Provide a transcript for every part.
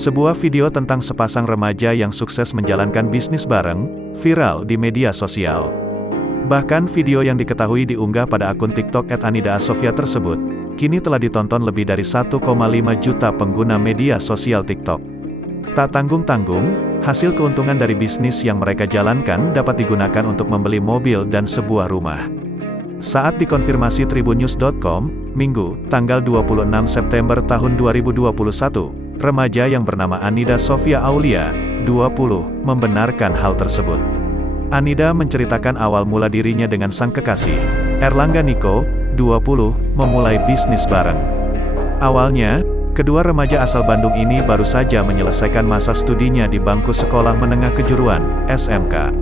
Sebuah video tentang sepasang remaja yang sukses menjalankan bisnis bareng, viral di media sosial. Bahkan video yang diketahui diunggah pada akun TikTok @AnidaAsofia tersebut, kini telah ditonton lebih dari 1,5 juta pengguna media sosial TikTok. Tak tanggung-tanggung, hasil keuntungan dari bisnis yang mereka jalankan dapat digunakan untuk membeli mobil dan sebuah rumah. Saat dikonfirmasi tribunnews.com, Minggu, tanggal 26 September tahun 2021, remaja yang bernama Anida Sofia Aulia, 20, membenarkan hal tersebut. Anida menceritakan awal mula dirinya dengan sang kekasih, Erlangga Niko, 20, memulai bisnis bareng. Awalnya, kedua remaja asal Bandung ini baru saja menyelesaikan masa studinya di bangku sekolah menengah kejuruan, SMK.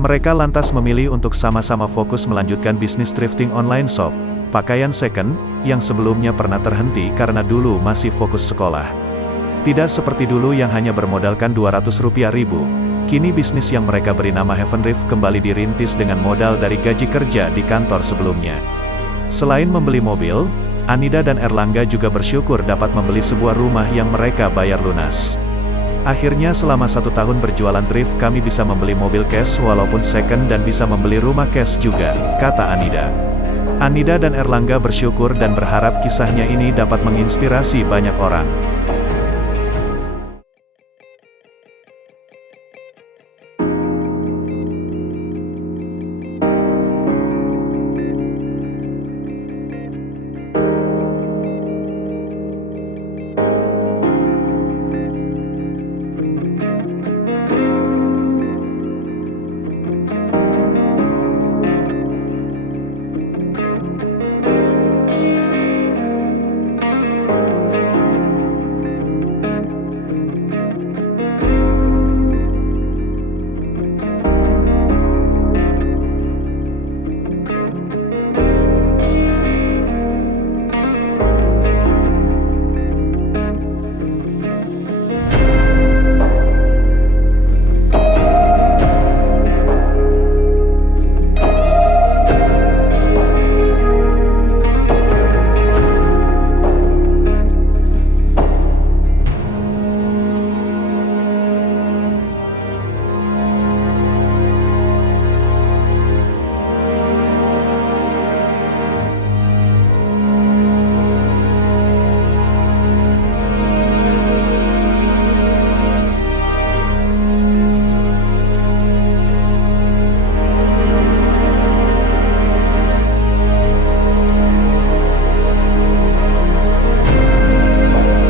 Mereka lantas memilih untuk sama-sama fokus melanjutkan bisnis thrifting online shop, pakaian second, yang sebelumnya pernah terhenti karena dulu masih fokus sekolah. Tidak seperti dulu yang hanya bermodalkan Rp200.000, kini bisnis yang mereka beri nama Heaven Thrift kembali dirintis dengan modal dari gaji kerja di kantor sebelumnya. Selain membeli mobil, Anida dan Erlangga juga bersyukur dapat membeli sebuah rumah yang mereka bayar lunas. Akhirnya selama 1 tahun berjualan thrift kami bisa membeli mobil cash walaupun second dan bisa membeli rumah cash juga, kata Anida. Anida dan Erlangga bersyukur dan berharap kisahnya ini dapat menginspirasi banyak orang.